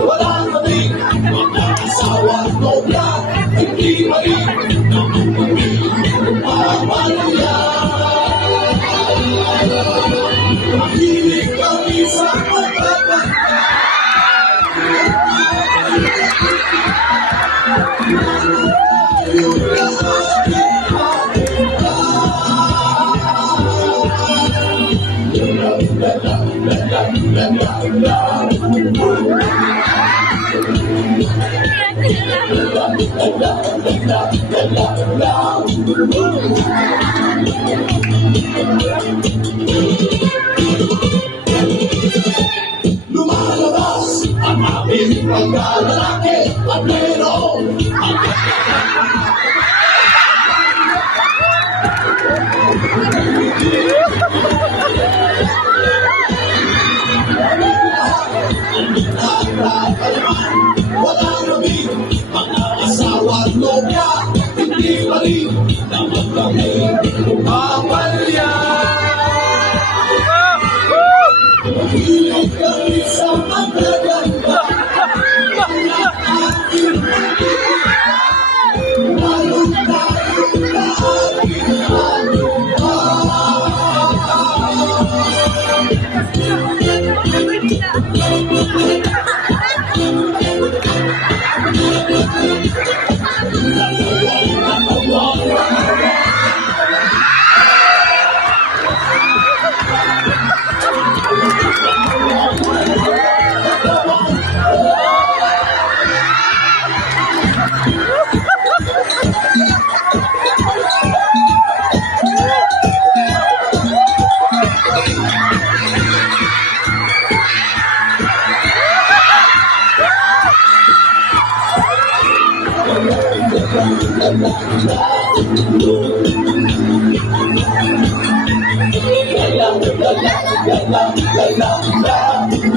Wala kami mag-asawa nobya, hindi mali pamalaya. Mahilig kami sa pagkakanta, yung lahat lumalabas ang aming pagkalalaki at mayroon ang wala kami mga asawa at nobya, hindi mali naman kami pamalya. Mahilig kami sa magaganda, lalo tayo na ating